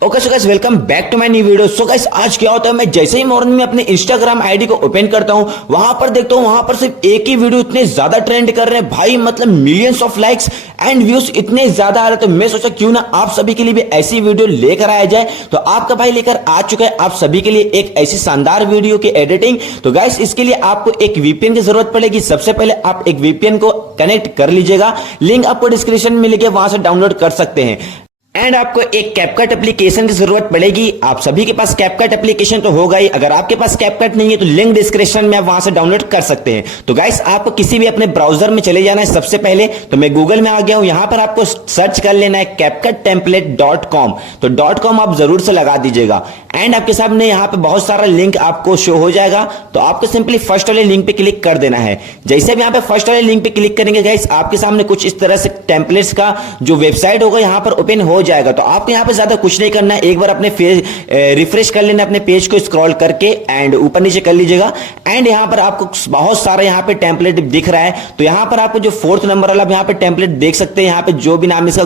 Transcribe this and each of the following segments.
Okay so guys welcome back to my new video. So guys आज क्या होता है, मैं जैसे ही मॉर्निंग में अपने इंस्टाग्राम आईडी को ओपन करता हूं, वहां पर देखता हूं वहां पर सिर्फ एक ही वीडियो इतने ज्यादा ट्रेंड कर रहे हैं भाई, मतलब millions of likes and views इतने ज्यादा आ रहे। तो मैं सोचा क्यों ना आप सभी के लिए भी ऐसी वीडियो लेकर आया जाए। तो आपका भाई लेकर आ चुका है आप सभी के लिए एक ऐसी शानदार वीडियो की एडिटिंग। तो गाइस इसके लिए आपको एक वीपीएन की जरूरत पड़ेगी। सबसे पहले आप एक वीपीएन को कनेक्ट कर लीजिएगा, लिंक आपको डिस्क्रिप्शन में मिलेगा, वहां से डाउनलोड कर सकते हैं। एंड आपको एक कैपकट एप्लीकेशन की जरूरत पड़ेगी। आप सभी के पास कैपकट एप्लीकेशन तो होगा ही, अगर आपके पास कैपकट नहीं है तो लिंक डिस्क्रिप्शन में आप वहां से डाउनलोड कर सकते हैं। तो गाइस आपको किसी भी अपने ब्राउजर में चले जाना है। सबसे पहले तो मैं गूगल में आ गया हूं, यहां पर आपको सर्च कर लेना है CapCutTemplate.com। तो .com आप जरूर से लगा दीजिएगा। एंड आपके सामने यहां पे बहुत सारा लिंक आपको शो हो जाएगा। तो आपको सिंपली फर्स्ट वाले लिंक पे क्लिक कर देना है। जैसे भी यहां पे फर्स्ट वाले लिंक पे क्लिक करेंगे गाइस, आपके सामने कुछ इस तरह से टेम्पलेट्स का जो वेबसाइट होगा यहां पर ओपन हो जाएगा। तो आपको यहां पे ज्यादा कुछ नहीं करना है, एक बार अपने रिफ्रेश कर लेना अपने पेज को स्क्रॉल करके एंड ऊपर नीचे कर लीजिएगा। एंड यहां पर आपको बहुत सारा यहां पे टेम्पलेट दिख रहा है। तो यहां पर आपको जो 4th नंबर वाला यहां पे टेम्पलेट देख सकते हैं, यहां पे जो भी नाम है इसका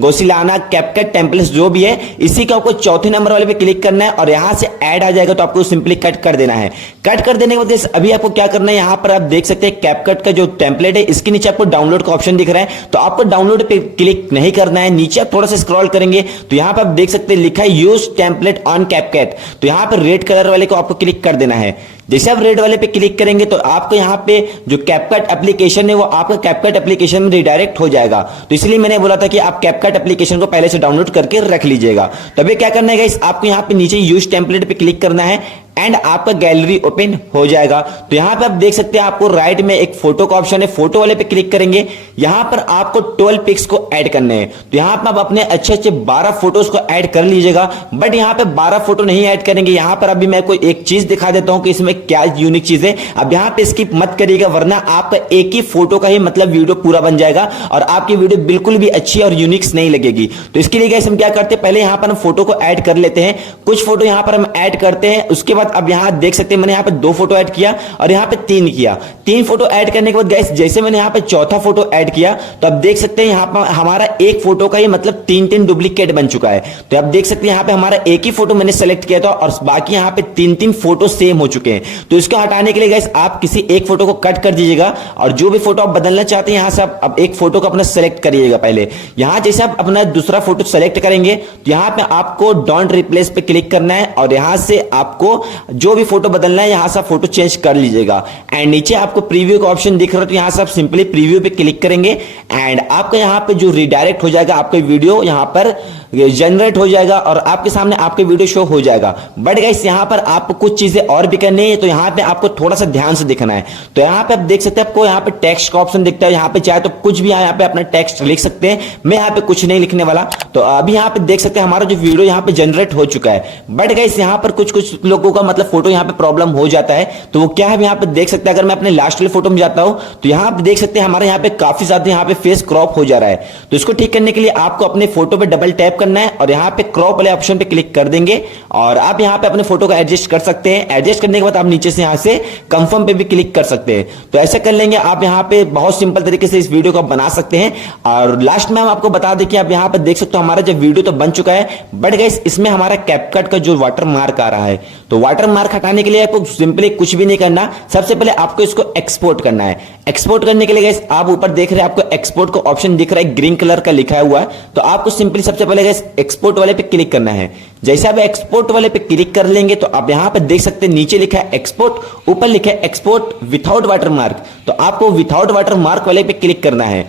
गोसिलाना कैपकट टेम्पलेट्स जो भी है, इसी का आपको 4थे नंबर वाले पे क्लिक करना है और यहां से ऐड आ जाएगा। तो आपको सिंपली कट कर देना है। कट कर देने के बाद अभी आपको क्या करना है, यहां पर आप देख सकते हैं कैपकट का जो टेम्पलेट है इसके नीचे आपको डाउनलोड का ऑप्शन दिख रहा है। तो आपको डाउनलोड पे क्लिक नहीं करना है, नीचे आप थोड़ा सा स्क्रॉल करेंगे तो यहां पर आप देख सकते हैं लिखा है यूज टेम्पलेट ऑन कैपकट। तो यहां पर रेड कलर वाले को आपको क्लिक कर देना है। जैसे आप रेड वाले पे क्लिक करेंगे तो आपको यहां पे जो कैपकट एप्लीकेशन है वो आपका कैपकट एप्लीकेशन में रिडायरेक्ट हो जाएगा। तो इसलिए मैंने बोला था कि आप कैपकट एप्लीकेशन को पहले से डाउनलोड करके रख लीजिएगा। तभी क्या करना है गाइस, आपको यहां पे नीचे यूज टेम्पलेट पे क्लिक करना है एंड आपका गैलरी ओपन हो जाएगा। तो यहां पे आप देख सकते हैं आपको राइट में एक फोटो का ऑप्शन है, फोटो वाले पे क्लिक करेंगे। यहां पर आपको 12 पिक्स को ऐड करने हैं। तो यहां पर आप अपने अच्छे अच्छे 12 फोटोज को ऐड कर लीजिएगा। बट यहां पे 12 फोटो नहीं ऐड करेंगे। यहां पर अभी मैं कोई एक चीज दिखा देता हूं कि इसमें क्या यूनिक चीज है। अब यहां पे स्किप मत करिएगा, वरना आपका एक ही फोटो का ही मतलब वीडियो पूरा बन जाएगा और आपकी वीडियो बिल्कुल भी अच्छी और यूनिक नहीं लगेगी। तो इसके लिए गाइस हम क्या करते हैं, पहले यहां पर हम फोटो को ऐड कर लेते हैं। कुछ फोटो यहां पर हम ऐड करते हैं, उसके बाद अब यहां देख सकते हैं मैंने यहां पे 2 फोटो ऐड किया और यहां पे 3 किया। 3 फोटो ऐड करने के बाद गाइस जैसे मैंने यहां पे चौथा फोटो ऐड किया तो अब देख सकते हैं यहां पर हमारा एक फोटो का ही मतलब 3 डुप्लीकेट बन चुका है। तो आप देख सकते हैं यहां पे हमारा एक ही फोटो मैंने सेलेक्ट किया था और बाकी यहां पे 3 फोटो सेम हो चुके हैं। तो इसको हटाने के लिए गाइस आप किसी एक फोटो को कट कर दीजिएगा और जो भी फोटो आप बदलना चाहते हैं यहां से आप एक फोटो को अपना सेलेक्ट करिएगा। पहले यहां जैसे आप अपना दूसरा फोटो सेलेक्ट करेंगे तो यहां पे आपको डोंट रिप्लेस पे क्लिक करना है और यहां से आपको जो भी फोटो बदलना है यहां से फोटो चेंज कर लीजिएगा। एंड नीचे आपको प्रीव्यू का ऑप्शन दिख रहा है, तो यहां से आप सिंपली प्रीव्यू पे क्लिक करेंगे एंड आपका यहां पे जो रिडायरेक्ट हो जाएगा आपका वीडियो यहां पर जनरेट हो जाएगा और आपके सामने आपके वीडियो शो हो जाएगा। बट गाइस यहां पर आपको कुछ चीजें और भी करनी है, तो यहां पे आपको थोड़ा सा ध्यान से देखना है। तो यहां पे आप देख सकते हैं आपको यहां पे टेक्स्ट का ऑप्शन दिखता है, यहां पे चाहे तो कुछ भी यहां पे अपना टेक्स्ट लिख सकते हैं। मैं यहां पे कुछ नहीं लिखने वाला। तो अभी यहां पे देख सकते हैं हमारा जो वीडियो यहां पे जनरेट हो चुका है। बट गाइस यहां पर कुछ लोगों का मतलब फोटो यहां पे प्रॉब्लम हो जाता है। तो वो क्या है यहां पे देख सकते हैं, अगर मैं अपने लास्ट वाले फोटो में जाता हूं तो यहां पे देख सकते हैं हमारे यहां पे काफी ज्यादा यहां पे फेस क्रॉप हो जा रहा है। तो इसको ठीक करने के लिए आपको अपने फोटो पे डबल टैप करना है और यहां पे क्रॉप वाले ऑप्शन पे क्लिक कर देंगे और आप यहां पे अपने फोटो को एडजस्ट कर सकते हैं। एडजस्ट करने के बाद आप नीचे से यहां से कंफर्म पे भी क्लिक कर सकते हैं। तो ऐसे कर लेंगे आप यहां पे बहुत सिंपल तरीके से इस वीडियो को बना सकते हैं। और लास्ट में हम आपको बता दें कि आप यहां पे देख सकते हो हमारा जब वीडियो तो बन चुका है, बट गाइस इसमें हमारा कैपकट का जो वाटर मार्क आ रहा है, तो वाटर मार्क हटाने के लिए आपको सिंपली कुछ भी नहीं करना। सबसे पहले आपको इसको एक्सपोर्ट करना है। एक्सपोर्ट करने के लिए गाइस आप ऊपर देख रहे हैं आपको एक्सपोर्ट का ऑप्शन दिख रहा है, ग्रीन कलर का लिखा हुआ है। तो आपको सिंपली सबसे पहले गाइस एक्सपोर्ट वाले पे क्लिक करना है। जैसे आप एक्सपोर्ट वाले पे क्लिक कर लेंगे तो आप यहां पे देख सकते हैं नीचे लिखा है एक्सपोर्ट, ऊपर लिखा है एक्सपोर्ट विथआउट वाटरमार्क। तो आपको विथआउट वाटरमार्क वाले पे क्लिक करना है।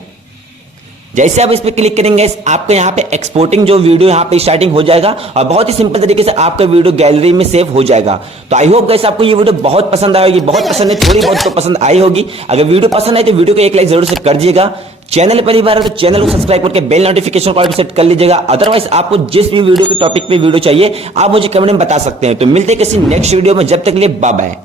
जैसे आप इस पे क्लिक करेंगे आपको यहाँ पे एक्सपोर्टिंग जो वीडियो यहाँ पे स्टार्टिंग हो जाएगा और बहुत ही सिंपल तरीके से आपका वीडियो गैलरी में सेव हो जाएगा। तो आई होप गाइस आपको ये वीडियो बहुत पसंद आएगी, बहुत पसंद है, थोड़ी बहुत तो पसंद आई होगी। अगर वीडियो पसंद आए तो वीडियो को एक लाइक जरूर से कर दीजिएगा। चैनल पहली बार है तो चैनल को सब्सक्राइब करके बेल नोटिफिकेशन कॉल पे सेट कर लीजिएगा। अदरवाइज आपको जिस भी वीडियो के टॉपिक पे वीडियो चाहिए आप मुझे कमेंट में बता सकते हैं। तो मिलते हैं किसी नेक्स्ट वीडियो में, जब तक के लिए बाय बाय।